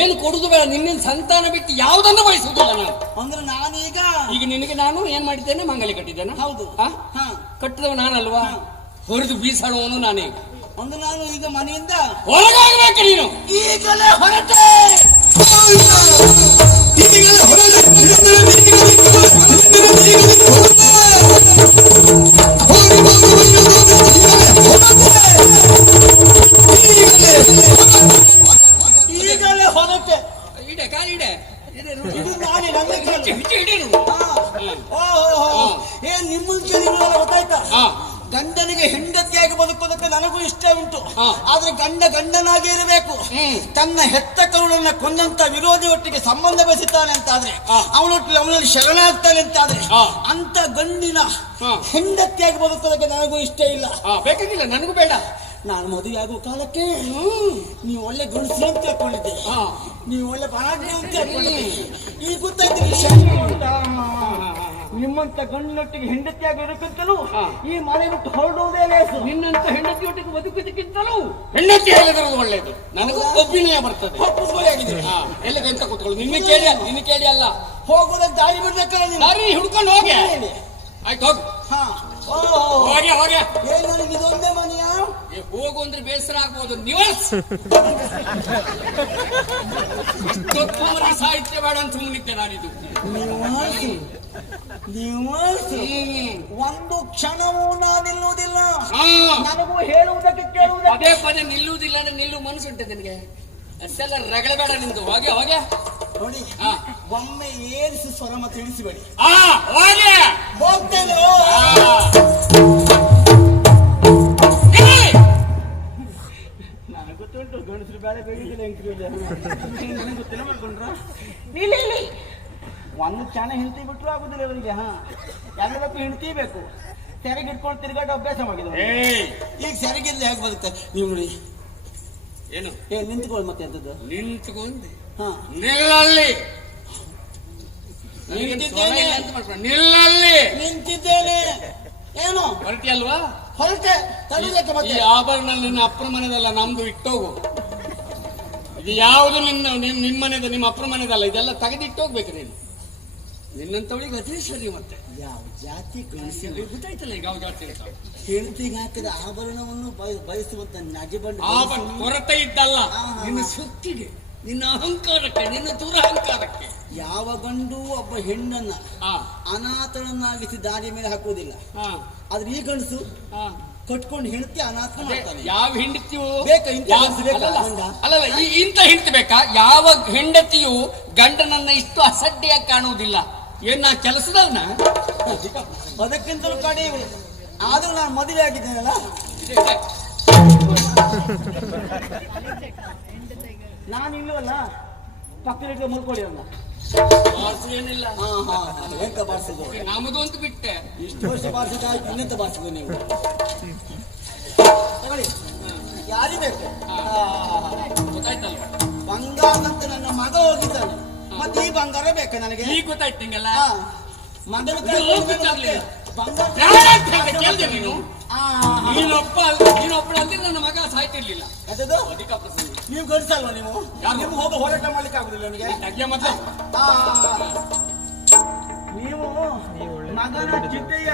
ಏನು ಕೊಡುದು ಬೇಡ. ನಿನ್ನ ಸಂತಾನ ಬಿಟ್ಟು ಯಾವುದನ್ನು ಬಯಸುವುದಿಲ್ಲ ನಾನು. ಅಂದ್ರೆ ನಾನೀಗ ಈಗ ನಿನಗೆ ನಾನು ಏನ್ ಮಾಡಿದ್ದೇನೆ? ಮಂಗಲಿ ಕಟ್ಟಿದ್ದೇನೆ? ಹೌದು. ಕಟ್ಟಿದವ ನಾನಲ್ವಾ? ಹೊರದು ಬೀಸಾಡುವನು ನಾನೇ ಒಂದು ನಾನು ಈಗ ಮನೆಯಿಂದ ಹೊರಗಾಗಬೇಕು ನೀನು. ಈಗಲೇ ಹೊರಟೆ. ಈಗಲೇ ಆದ್ರೆ ಗಂಡ ಗಂಡನಾಗೇ ಇರಬೇಕು. ತನ್ನ ಹೆತ್ತ ಕರುಳನ್ನ ಕೊಂದಂತ ವಿರೋಧಿ ಒಟ್ಟಿಗೆ ಸಂಬಂಧ ಬಯಸುತ್ತಾನೆ ಅಂತ ಆದ್ರೆ ಅವನೊಟ್ಟಿಗೆ ಅವನಲ್ಲಿ ಶರಣಾಗ್ತಾನೆ ಅಂತಾದ್ರೆ ಆದ್ರೆ ಅಂತ ಗಂಡಿನ. ಹೆಂಡತಿಯಾಗಿ ಬದುಕೋದಕ್ಕೆ ನನಗೂ ಇಷ್ಟ ಇಲ್ಲ. ಬೇಕಾಗಿಲ್ಲ ನನಗೂ ಬೇಡ. ನಾನು ಮದುವೆ ಆಗುವ ಕಾಲಕ್ಕೆ ನೀವು ಒಳ್ಳೆ ಗುಣಸಿ ಅಂತ ಹೇಳ್ಕೊಂಡಿದ್ದೆ. ನೀವು ಒಳ್ಳೆ ಪರಾಜ್ಞೆ ಅಂತ ಹೇಳ್ಕೊಂಡಿದ್ದೆ ಈಗ ಗೊತ್ತಾಯ್ತು ನಿಮ್ಮಂತ ಗಂಡೊಟ್ಟಿಗೆ ಹೆಂಡತಿಯಾಗಿ ಇರಬೇಕಂತಲೂ ಹಾ. ಈ ಮನೆ ಬಿಟ್ಟು ಹೊರಡುವುದೇ ಲೇಸು ನಿನ್ನಂತ ಹೆಂಡತಿಯೊಟ್ಟಿಗೆ ಬದುಕುವುದಕ್ಕಿಂತಲೂ ಹೆಂಡತಿ ಆಗಿರೋದು ಒಳ್ಳೇದು. ನನಗೂ ಅಭಿನಯ ಬರ್ತದೆ. ಎಲ್ಲ ಹಾ, ಕೂತ್ಕೊಳ್ಳಿ ನಿನ್ನ ಕೇಳಿ ಅಲ್ಲ ನಿನ್ನ ಕೇಳಿ ಅಲ್ಲ. ಹೋಗೋದಕ್ಕೆ ದಾರಿ ಬಿಡ್ಬೇಕಲ್ಲ ನೀನು. ದಾರಿ ಹುಡ್ಕೊಂಡು ಹೋಗಿ. ಆಯ್ತು ಹೋಗಿ. ಹಾ. ಹೋಗಿ ಹೋಗೆ ಇದೊಂದೇ ಮನೆಯ ಏ, ಹೋಗು ಅಂದ್ರೆ ಬೇಸರ ಆಗ್ಬೋದು. ನಿವಾಸ್ ಸಾಹಿತ್ಯ ಬೇಡ ಅಂತ ಸುಮ್ಮನಿದ್ದೆ ನಾನಿದು. ನಿವಾಸಿ ನಿವಾಸಿ ಒಂದು ಕ್ಷಣವೂ ನಾನು ನಿಲ್ಲುವುದಿಲ್ಲ. ನನಗೂ ಹೇಳುವುದಕ್ಕೆ ಕೇಳುವುದಕ್ಕೆ. ಪದೇ ಪದೇ ನಿಲ್ಲುವುದಿಲ್ಲ ಅಂದ್ರೆ ನಿಲ್ಲು ಮನಸ್ಸುಂಟೆ ನಿನಗೆ. ಅಷ್ಟೆಲ್ಲ ರಗಳಬೇಡ ನಿಂದು. ಹೋಗೆ ಹೋಗೆ. ನೋಡಿ. ಒಮ್ಮೆ ಏರಿಸಿ ಸ್ವರ ಮತ್ತೆ ಇಳಿಸಬೇಡಿ ಆ ಹೋಗೆ. ಹೋಗ್ತೇನೆ ಗೊತ್ತಿಲ್ಲ ಮಾಡ್ಕೊಂಡ್ರ. ಒಂದು ಕ್ಷಣ ಹೆಂಡತಿ ಬಿಟ್ಟರು ಆಗುದಿಲ್ಲ ಇವರಿಗೆ ಹಾ. ಎಲ್ಲ ಬೇಕು ಹೆಂಡತಿ ಬೇಕು. ಸೆರೆಗೆ ಇಟ್ಕೊಂಡು ತಿರುಗಾಟ ಅಭ್ಯಾಸ ಮಾಡಿದ್ರು ಈಗ ಸೆರೆಗಿಲ್ಲ ಹೇಗೆ ಬರುತ್ತೆ? ನೀವು ನೋಡಿ. ಏನು? ಏ ನಿಂತ್ಕೊಳ್ಳಿ ಮತ್ತೆ ಎಂತದ್ದು? ನಿಂತ್ಕೊಂಡು. ಹಾ. ನಿಲ್ಲಲ್ಲಿ. ನಿಂತಿದ್ದೇನೆ. ನಿಲ್ಲಲ್ಲಿ. ನಿಂತಿದ್ದೇನೆ. ಏನು? ಹೊರಟಿಯಲ್ವಾ ಹೊರಟೆ. ತಡಿಲಿಕ್ಕೆ ಈ ಮತ್ತೆ ಆಭರಣ ನಿನ್ನ ಅಪ್ಪನ ಮನೆದಲ್ಲ ನಮ್ದು ಇಟ್ಟೋಗು. ಇದು ಯಾವುದು ನಿನ್ನ ನಿಮ್ ನಿಮ್ಮ ಮನೆದ ನಿಮ್ಮ ಅಪ್ಪನ ಮನೆದಲ್ಲ ಇದೆಲ್ಲ ತೆಗೆದಿಟ್ಟು ಹೋಗ್ಬೇಕು ನೀನು. ನಿನ್ನಂತವಳಿಗೆ ಅದೇಶ್ವರಿ ಮತ್ತೆ. ಯಾವ ಜಾತಿ ಗೊತ್ತಾಯ್ತಲ್ಲ ಈಗ ಯಾವ ಜಾತಿ ಹೆಂಡತಿಗೆ ಹಾಕಿದ ಆಭರಣವನ್ನು ಬಯ- ಬಯಸುವಂತ ನಜಬಂಡ ಆಭರಣ ಕೊರತೆ ಇದ್ದಲ್ಲ ನಿನ್ನ ಸುತ್ತಿಗೆ ನಿನ್ನ ಅಹಂಕಾರಕ್ಕೆ ನಿನ್ನ ದುರಹಂಕಾರಕ್ಕೆ. ಯಾವ ಗಂಡು ಒಬ್ಬ ಹೆಣ್ಣನ್ನ ಅನಾಥನನ್ನಾಗಿಸಿ ದಾರಿ ಮೇಲೆ ಹಾಕುವುದಿಲ್ಲ. ಆದ್ರೆ ಈ ಗಂಡಸು ಕಟ್ಕೊಂಡು ಹೆಂಡತಿ ಅನಾಥ ಮಾಡ್ತಾನೆ. ಯಾವ ಹೆಂಡತಿಯು ಬೇಕಾ? ಇಂಥ ಯಾವ- ಹೆಂಡತಿ ಬೇಕಾ? ಅಲ್ಲಲ್ಲ, ಗಂಡ? ಅಲ್ಲಲ್ಲ ಈ- ಇಂಥ ಹೆಂಡತಿ ಬೇಕಾ? ಯಾವ ಹೆಂಡತಿಯು ಗಂಡನನ್ನ ಇಷ್ಟು ಅಸಡ್ಡೆಯಾಗಿ ಕಾಣುವುದಿಲ್ಲ. ಏನ್ ನಾ ಕೆಲಸದವನ? ಅದಕ್ಕಿಂತಲೂ ಕಡೆ ಆದ್ರೂ ನಾನು ಮದುವೆ ಆಗಿದ್ದೇನಲ್ಲ? ನಾನು ಇಲ್ಲವಲ್ಲ? ಪಕ್ಕದ ಮುಲ್ಕೊಳ್ಳಿ ಅವನ್ನ ಏನಿಲ್ಲ ಎಂತ ಬಾರಿಸಿದ್ರು ನಮ್ಮದು ಅಂತ ಬಿಟ್ಟೆ. ಇಷ್ಟು ವರ್ಷ ಬಾರಿಸಿದ ಆಯ್ತು ಇನ್ನೆಂತ ಬಾರಿಸಿದ್ರು ನೀವು? ತಗೊಳ್ಳಿ. ಯಾರಿಗೆ ಬೇಕು? ಗೊತ್ತಾಯ್ತಲ್ಲ ಬಂಗಾರ ಗೊತ್ತಾಯ್ತಲ್ಲ ನನ್ನ ಮಗ ಹೋಗಿದ್ದಾನೆ. ಮತ್ತೆ ಈ ಬಂಗಾರ ಬೇಕು ನನಗೆ? ಈಗ ಗೊತ್ತಾಯ್ತು ನಿಂಗೆಲ್ಲ? ಹಾ. ಮಗನ ಬಂಗಾರ ಯಾರ ನೀನು? ನೀನೊಬ್ಬ ನೀನೊಬ್ಬಳ ಅಲ್ಲಿ ನನ್ನ ಮಗ ಸಾಯ್ತಿರ್ಲಿಲ್ಲ. ನೀವು ಗಂಡಸಲ್ವಾ ನೀವು? ಯಾರು? ನಿಮ್ಗೆ ಹೋಗ ಹೋರಾಟ ಮಾಡ್ಲಿಕ್ಕೆ ಆಗುದಿಲ್ಲ ನನಗೆ ಮತ್ತೆ ನೀವು ಮಗನ ಚಿತೆಯ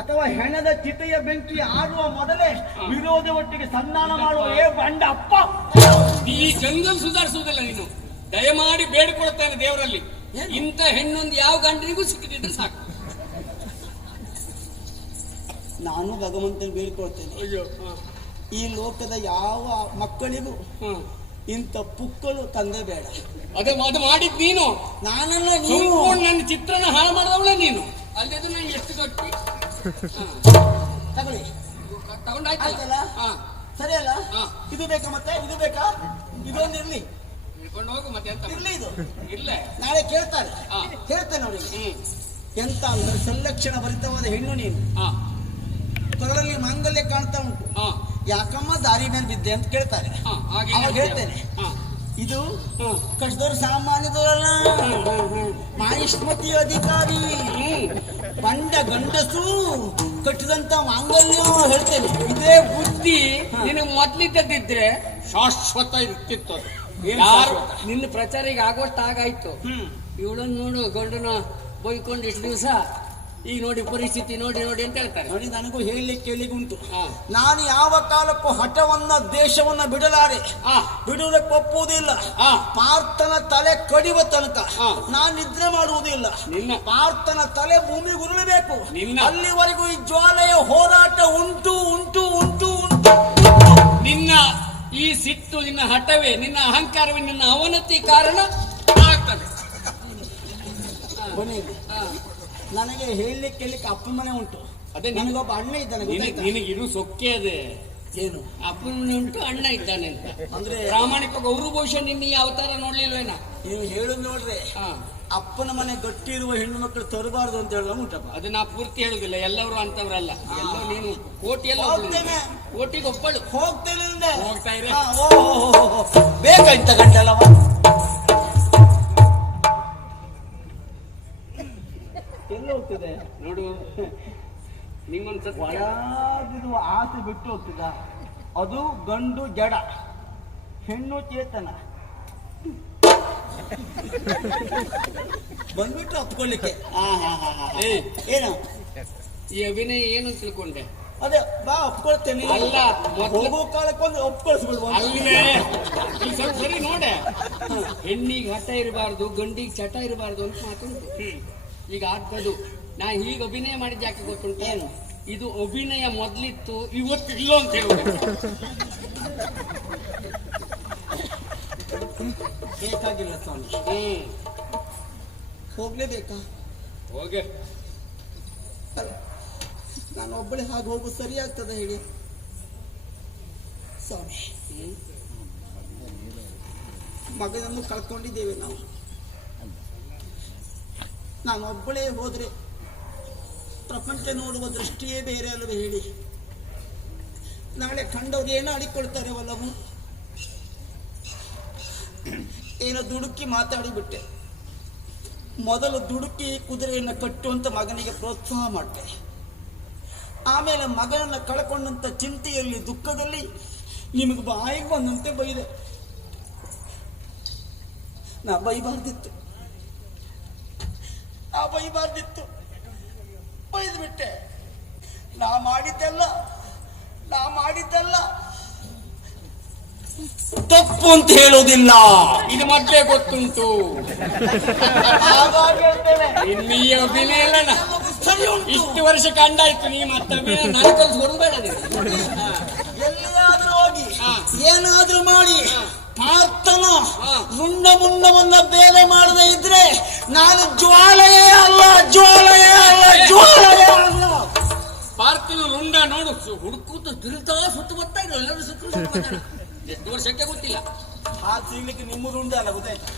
ಅಥವಾ ಹೆಣದ ಚಿತೆಯ ಬೆಂಕಿ ಆಡುವ ಮೊದಲೇ ವಿರೋಧ ಒಟ್ಟಿಗೆ ಸಂಧಾನ ಮಾಡುವ ಏ ಬಂಡ ಅಪ್ಪ. ಈ ಜಂಗಲ್ ಸುಧಾರಿಸುವುದಿಲ್ಲ ನೀನು. ದಯಮಾಡಿ ಬೇಡಿಕೊಳ್ತಾನೆ ದೇವರಲ್ಲಿ. ಇಂಥ ಹೆಣ್ಣೊಂದು ಯಾವ ಗಂಡನಿಗೂ ಸಿಕ್ಕಿದ್ರೆ ಸಾಕು. ನಾನು ಭಗವಂತನ ಬೇಡಿಕೊಳ್ತೇನೆ ಈ ಲೋಕದ ಯಾವ ಮಕ್ಕಳಿಗೂ ಇಂಥ ಪುಕ್ಕಲು ತಂದೆ ಬೇಡ. ಅದೇ ಅದು ಮಾಡಿದ್ ನೀನು. ನಾನಲ್ಲ ನೀನು. ಸಂಪೂರ್ಣ ನನ್ನ ಚಿತ್ರನ ಹಾಳು ಮಾಡಿದವಳೆ ನೀನು. ಅಲ್ಲದೆ ನಂಗೆ ಎಷ್ಟು ಗಟ್ಟಿ ತಗೊಳ್ಳಿ. ತಗೊಂಡಾಯ್ತಲ್ಲ? ಹಾ. ಸರಿ ಅಲ್ಲ ಹಾ. ಇದು ಬೇಕಾ ಮತ್ತೆ? ಇದು ಬೇಕಾ? ಇದೊಂದು ಇರ್ಲಿ. ಹಿಡ್ಕೊಂಡು ಹೋಗು ಮತ್ತೆ ಎಂತ ಇರ್ಲಿ ಇದು. ಇಲ್ಲ. ನಾಳೆ ಕೇಳ್ತಾರೆ. ಹಾ. ಕೇಳ್ತೇನೆ ಅವರಿಗೆ ಹ್ಮ್. ಎಂತ ಅಂದ್ರೆ ಸಂಲಕ್ಷಣ ಭರಿತವಾದ ಹೆಣ್ಣು ನೀನು. ಹಾ. ಮಾಂಗಲ್ಯ ಕಾಣ್ತಾ ಉಂಟು. ಹಾ. ಯಾಕಮ್ಮ ದಾರಿ ಮೇಲೆ ಬಿದ್ದೆ ಅಂತ ಕೇಳ್ತಾರೆ. ಅವಾಗ ಹೇಳ್ತೇನೆ ಇದು ಕಷ್ಟದವ್ರು ಸಾಮಾನ್ಯದವರಲ್ಲ. ಮಾಹಿಷ್ಮತಿ ಅಧಿಕಾರಿ. ಬಂಡ ಗಂಡಸು ಕಟ್ಟಿದಂತ ಮಾಂಗಲ್ಯ ಹೇಳ್ತೇನೆ. ಇದೇ ಬುದ್ಧಿ ನಿನಗೆ ಮೊದ್ಲಿದ್ದದಿದ್ರೆ ಶಾಶ್ವತ ಇರ್ತಿತ್ತು ಯಾರು ನಿನ್ನ ಪ್ರಚಾರ ಈಗ ಆಗೋಷ್ಟು ಆಗಾಯ್ತು. ಇವಳನ್ನು ನೋಡು ಗಂಡನ ಬೈಕೊಂಡು ಇಷ್ಟು ದಿವಸ ಈಗ ನೋಡಿ ಪರಿಸ್ಥಿತಿ ನೋಡಿ ನೋಡಿ ಅಂತ ಹೇಳ್ತಾರೆ. ನೋಡಿ ನನಗೂ ಹೇಳಲಿಕ್ಕೆ ಕೇಳಿಗೆ ಉಂಟು. ನಾನು ಯಾವ ಕಾಲಕ್ಕೂ ಹಠವನ್ನ ದೇಶವನ್ನ ಬಿಡಲಾರೆ. ಬಿಡುವುದಕ್ಕೆ ಒಪ್ಪುವುದಿಲ್ಲ ಆ, ಪಾರ್ಥನ ತಲೆ ಕಡಿವ ತನಕ. ನಾನು ನಿದ್ರೆ ಮಾಡುವುದಿಲ್ಲ. ನಿನ್ನ. ಪಾರ್ಥನ ತಲೆ ಭೂಮಿ ಉರುಳಬೇಕು. ನಿನ್ನ- ಅಲ್ಲಿವರೆಗೂ ಈ ಜ್ವಾಲೆಯ ಹೋರಾಟ ಉಂಟು ಉಂಟು ಉಂಟು ಉಂಟು. ನಿನ್ನ ಈ ಸಿಟ್ಟು ನಿನ್ನ ಹಠವೇ ನಿನ್ನ ಅಹಂಕಾರವೇ ನಿನ್ನ ಅವನತಿ ಕಾರಣ ಆಗ್ತದೆ. ನನಗೆ ಹೇಳಲಿಕ್ಕೆ ಕೇಳಲಿಕ್ಕೆ ಅಪ್ಪನ ಮನೆ ಉಂಟು. ಅದೇ ನಿನ್- ನನಗೊಬ್ಬ ಅಣ್ಣ ಇದ್ದಾನೆ ನಿನಗೆ ಗೊತ್ತಾಯ್ತಾ? ನಿನಗಿದು ಸೊಕ್ಕೆ ಅದೇ. ಏನು? ಅಪ್ಪನ ಉಂಟು ಅಣ್ಣ ಇದ್ದಾನೆ ಅಂತ. ಅಂದ್ರೆ ಪ್ರಾಮಾಣಿಕ ಅವರು ಬಹುಶಃ ನಿನ್ನ ಈ ಅವತಾರ ನೋಡ್ಲಿಲ್ವೇನ? ನೀವು ಹೇಳುದು ನೋಡ್ರಿ. ಹಾ. ಅಪ್ಪನ ಮನೆ ಗಟ್ಟಿ ಇರುವ ಹೆಣ್ಣು ಮಕ್ಕಳು ತರಬಾರದು ಅಂತ ಹೇಳುವ ಉಂಟಪ್ಪ. ಅದು ನಾ ಪೂರ್ತಿ ಹೇಳುದಿಲ್ಲ ಎಲ್ಲರೂ ಅಂತವ್ರಲ್ಲ. ಎಲ್ಲ ನೀನು ಕೋಟಿಯಲ್ಲ ಹೋಗ್ತೇನೆ. ಕೋಟಿಗೆ ಒಪ್ಪಳು ಹೋಗ್ತೇನೆ ಅಂದೆ. ಹೋಗ್ತಾ ಇರೋ. ಹಾ, ಓ, ಓ, ಓ, ಓ, ಓ. ಬೇಕಾಯ್ತ ಗಂಟಲವ? ಎಲ್ಲಿ ಹೋಗ್ತದೆ ನೋಡು ನಿಂಗೊಂದ್ ಸತ್ಯ ಒಳಗಿರುವ ಆಸೆ ಬಿಟ್ಟು ಹೋಗ್ತದ. ಅದು ಗಂಡು ಜಡ ಹೆಣ್ಣು ಚೇತನ. ಬಂದ್ಬಿಟ್ಟು ಹತ್ಕೊಳ್ಳಿಕ್ಕೆ ಆ, ಹಾ, ಹಾ, ಹಾ. ಏಯ್ ಏನು? ಈ ಅಭಿನಯ ಏನು ತಿಳ್ಕೊಂಡೆ? ಅದೇ ಬಾ ಒಪ್ಕೊಳ್ತೇನೆ. ಅಲ್ಲ, ಹೋಗೋ ಕಾಲಕ್ಕೊಂದು ಒಪ್ಕೊಳ್ಸ್ಬಿಡ್ಬೋದು ಅಲ್ಲೇ. ಇಲ್ಲಿ ಸ್ವಲ್ಪ ಸರಿ ನೋಡೆ. ಹೆಣ್ಣಿಗೆ ಹಠ ಇರಬಾರ್ದು ಗಂಡಿಗೆ ಚಟ ಇರಬಾರ್ದು ಅಂತ ಮಾತುಂಟು ಈಗ ಆಗ್ಬೋದು ನಾ ಹೀಗೆ ಅಭಿನಯ ಮಾಡಿದ ಯಾಕೆ ಗೊತ್ತುಂಟು? ಏನು? ಇದು ಅಭಿನಯ ಮೊದ್ಲಿತ್ತು ಇವತ್ತು ಇಲ್ಲ ಅಂತ ಹೇಳಿಲ್ಲ ಬೇಕಾಗಿಲ್ಲ ಸ್ವಾಮಿ. ಹ್ಮ್. ಹೋಗ್ಲೇಬೇಕಾ? ಹೋಗೆ. ನಾನು ಒಬ್ಬಳೆ ಹಾಗೆ ಹೋಗು ಸರಿ ಆಗ್ತದ ಹೇಳಿ. ಸ್ವಾಮಿ. ಮಗನನ್ನು ಕಳ್ಕೊಂಡಿದ್ದೇವೆ ನಾವು. ನಾನು ಒಬ್ಬಳೇ ಹೋದರೆ ಪ್ರಪಂಚ ನೋಡುವ ದೃಷ್ಟಿಯೇ ಬೇರೆ ಅಲ್ಲವೇ ಹೇಳಿ. ನಾಳೆ ಕಂಡವ್ರು ಏನೋ ಅಡಿಕೊಳ್ತಾರೆ ಒಲವು ಏನೋ ದುಡುಕಿ ಮಾತಾಡಿಬಿಟ್ಟೆ. ಮೊದಲು ದುಡುಕಿ ಕುದುರೆಯನ್ನು ಕಟ್ಟುವಂತ ಮಗನಿಗೆ ಪ್ರೋತ್ಸಾಹ ಮಾಡಿದೆ. ಆಮೇಲೆ ಮಗನನ್ನು ಕಳ್ಕೊಂಡಂಥ ಚಿಂತೆಯಲ್ಲಿ, ದುಃಖದಲ್ಲಿ ನಿಮಗೆ ಬಾಯಿಗೆ ಬಂದಂತೆ ಬೈದೆ. ನಾ ಬೈಬಾರ್ದಿತ್ತು. ನಾ ಬೈಬಾರ್ದಿತ್ತು ಬೈದು ಬಿಟ್ಟೆ ನಾ ಮಾಡಿದ್ದೆಲ್ಲ ನಾ ಮಾಡಿದ್ದೆಲ್ಲ. ತಪ್ಪು ಅಂತ ಹೇಳೋದಿಲ್ಲ ಇದು ಮತ್ತೆ ಗೊತ್ತುಂಟು. ಅಭಿನಯ ಇಷ್ಟು ವರ್ಷ ಕಂಡಾಯ್ತು ನೀ ಮತ್ತೆ ಅಭಿನಯ ನಾನು ಕಲ್ಸ್ಕೊಂಡು ಬೇಡ. ಎಲ್ಲಿಯಾದ್ರೂ ಹೋಗಿ. ಏನಾದ್ರೂ ಮಾಡಿ. ಪ್ರಾರ್ಥನ ಹಾ. ರುಂಡ ಮುಂಡವನ್ನ ಬೇರೆ ಮಾಡದೇ ಇದ್ರೆ ನಾನು ಜ್ವಾಲೆಯೇ ಅಲ್ಲ ಜ್ವಾಲೆಯೇ ಅಲ್ಲ ಜ್ವಾಲೆಯೇ ಅಲ್ಲ ಪಾರ್ಥನು ರುಂಡ ನೋಡು ಹುಡುಕುತ್ತ ಸುತ್ತ ಸುತ್ತು ಬರ್ತಾ ಎಲ್ಲರೂ ಸುತ್ತು. ಎಷ್ಟು ವರ್ಷಕ್ಕೆ ಗೊತ್ತಿಲ್ಲ ಆ ತಿನ್ಲಿಕ್ಕೆ ನಿಮ್ಮ ರುಂಡ ಅಲ್ಲ ಗೊತ್ತಾಯ್ತಾ.